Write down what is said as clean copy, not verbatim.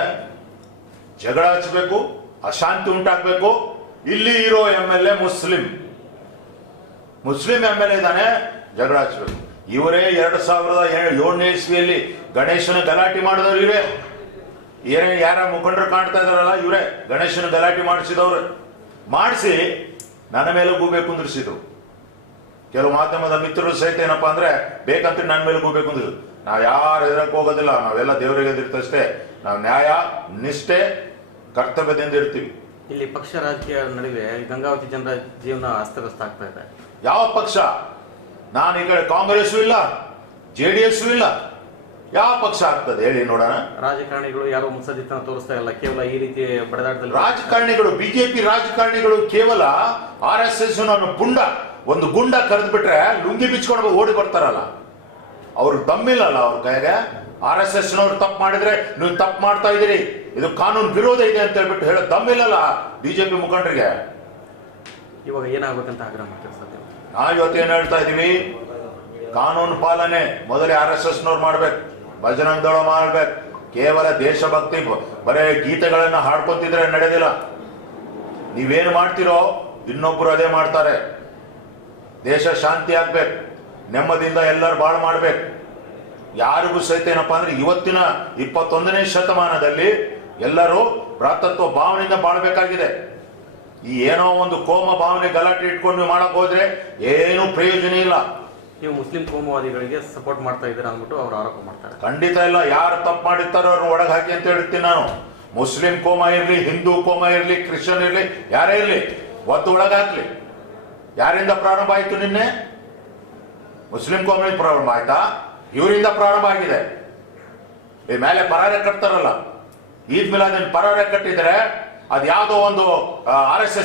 ಜಗಳ ಹಚ್ಚಬೇಕು, ಅಶಾಂತಿ ಉಂಟಾಗಬೇಕು. ಇಲ್ಲಿ ಇರೋ MLA ಮುಸ್ಲಿಂ MLA ಇದ್ದಾನೆ, ಜಗಳ ಹಚ್ಚಬೇಕು. ಇವರೇ 2007ನೇ ಇಸ್ವಿಯಲ್ಲಿ ಗಣೇಶನ ಗಲಾಟೆ ಮಾಡಿದವರು ಇವರೇ. ಯಾರ ಮುಖಂಡರು ಕಾಣ್ತಾ ಇದಾರಲ್ಲ ಇವರೇ ಗಣೇಶನ ಗಲಾಟೆ ಮಾಡಿಸಿದವ್ರು. ಮಾಡಿಸಿ ನನ್ನ ಮೇಲೆ ಗೂಬೆ ಕುಂದಿರಿಸಿದ್ರು. ಕೆಲವು ಮಾಧ್ಯಮದ ಮಿತ್ರರು ಸಹಿತ ಏನಪ್ಪಾ ಅಂದ್ರೆ ಬೇಕಂತ ನನ್ನ ಮೇಲೆ ಗೂಬೆ ಕುಂದಿದ್ರು. ನಾವ್ ಯಾರು ಎದುರಕ್ಕೆ ಹೋಗೋದಿಲ್ಲ, ನಾವೆಲ್ಲ ದೇವರಿಗೆ ಎದಿರ್ತಷ್ಟೇ. ನಾವು ನ್ಯಾಯ ನಿಷ್ಠೆ ಕರ್ತವ್ಯದಿಂದ ಇರ್ತೀವಿ. ಇಲ್ಲಿ ಪಕ್ಷ ರಾಜಕೀಯ ನಡುವೆ ಗಂಗಾವತಿ ಜನರ ಜೀವನ ಅಸ್ತವ್ಯಸ್ತ ಆಗ್ತಾ ಇದೆ. ಯಾವ ಪಕ್ಷ? ನಾನು ಈ ಕಡೆ ಕಾಂಗ್ರೆಸ್ಸು ಇಲ್ಲ, JDS ಇಲ್ಲ. ಯಾವ ಪಕ್ಷ ಆಗ್ತದೆ ಹೇಳಿ ನೋಡೋಣ. ರಾಜಕಾರಣಿಗಳು ಯಾರೋ ಮುತ್ಸದ್ದಿತನ ತೋರಿಸ್ತಾ ಇಲ್ಲ, ಕೇವಲ ಈ ರೀತಿ ಬಡದಾಟದಲ್ಲಿ ರಾಜಕಾರಣಿಗಳು, ಬಿಜೆಪಿ ರಾಜಕಾರಣಿಗಳು ಕೇವಲ RSS ಪುಂಡ ಒಂದು ಗುಂಡ ಕರೆದು ಬಿಟ್ರೆ ಲುಂಗಿ ಬಿಚ್ಕೊಂಡು ಓಡಿ ಬರ್ತಾರಲ್ಲ, ಅವ್ರು ದಮ್ಮಿಲ್ಲಲ್ಲ ಅವ್ರ ಕೈಗೆ. RSS ತಪ್ಪು ಮಾಡಿದ್ರೆ ನೀವು ತಪ್ಪು ಮಾಡ್ತಾ ಇದೀರಿ, ಇದು ಕಾನೂನು ವಿರೋಧ ಇದೆ ಅಂತ ಹೇಳ್ಬಿಟ್ಟು ಹೇಳೋ ದಮ್ಮಿಲ್ಲಲ್ಲ ಬಿಜೆಪಿ ಮುಖಂಡರಿಗೆ. ಇವಾಗ ಏನಾಗಬೇಕಂತ ಆಗ್ರಹ ಮಾಡ್ತಾರೆ ಸರ್? ನಾವು ಇವತ್ತೇನು ಹೇಳ್ತಾ ಇದೀವಿ, ಕಾನೂನು ಪಾಲನೆ ಮೊದಲೇ RSS ಮಾಡ್ಬೇಕು, ಬಜರಂಗ ದಳ ಮಾಡ್ಬೇಕು. ಕೇವಲ ದೇಶಭಕ್ತಿ ಬರೇ ಗೀತೆಗಳನ್ನ ಹಾಡ್ಕೊಂತಿದ್ರೆ ನಡೆದಿಲ್ಲ. ನೀವೇನು ಮಾಡ್ತಿರೋ ಇನ್ನೊಬ್ರು ಅದೇ ಮಾಡ್ತಾರೆ. ದೇಶ ಶಾಂತಿ ಆಗ್ಬೇಕು, ನೆಮ್ಮದಿಯಿಂದ ಎಲ್ಲರೂ ಬಾಳ್ ಮಾಡ್ಬೇಕು. ಯಾರಿಗೂ ಸಹಿತ ಏನಪ್ಪಾ ಅಂದ್ರೆ ಇವತ್ತಿನ 21ನೇ ಶತಮಾನದಲ್ಲಿ ಎಲ್ಲರೂ ಭ್ರಾತೃತ್ವ ಭಾವನೆಯಿಂದ ಬಾಳ್ಬೇಕಾಗಿದೆ. ಈ ಏನೋ ಒಂದು ಕೋಮ ಭಾವನೆ ಗಲಾಟೆ ಇಟ್ಕೊಂಡು ನೀವು ಮಾಡಕ್ ಹೋದ್ರೆ ಏನು ಪ್ರಯೋಜನ ಇಲ್ಲ. ನೀವು ಮುಸ್ಲಿಂ ಕೋಮುವಾದಿಗಳಿಗೆ ಸಪೋರ್ಟ್ ಮಾಡ್ತಾ ಇದ್ದೀರಾ ಅಂದ್ಬಿಟ್ಟು ಅವ್ರು ಆರೋಪ ಮಾಡ್ತಾರೆ. ಖಂಡಿತ ಇಲ್ಲ. ಯಾರು ತಪ್ಪು ಮಾಡಿರ್ತಾರೋ ಅವ್ರನ್ನ ಒಳಗೆ ಹಾಕಿ ಅಂತ ಹೇಳ್ತೀನಿ ನಾನು. ಮುಸ್ಲಿಂ ಕೋಮ ಇರ್ಲಿ, ಹಿಂದೂ ಕೋಮ ಇರ್ಲಿ, ಕ್ರಿಶ್ಚಿಯನ್ ಇರ್ಲಿ, ಯಾರೇ ಇರ್ಲಿ, ಒತ್ತು ಒಳಗೆ ಹಾಕ್ಲಿ. ಯಾರಿಂದ ಪ್ರಾರಂಭ ಆಯ್ತು? ನಿನ್ನೆ ಮುಸ್ಲಿಂ ಕೋಮದಿಂದ ಪ್ರಾರಂಭ ಆಯ್ತಾ? ಇವರಿಂದ ಪ್ರಾರಂಭ ಆಗಿದೆ. ಈ ಮೇಲೆ ಪರಾರೆ ಕಟ್ತಾರಲ್ಲ, ಈದ್ ಮಿಲಾದಿನ ಪರಾರೆ ಕಟ್ಟಿದ್ರೆ ಅದು ಯಾವುದೋ ಒಂದು RSS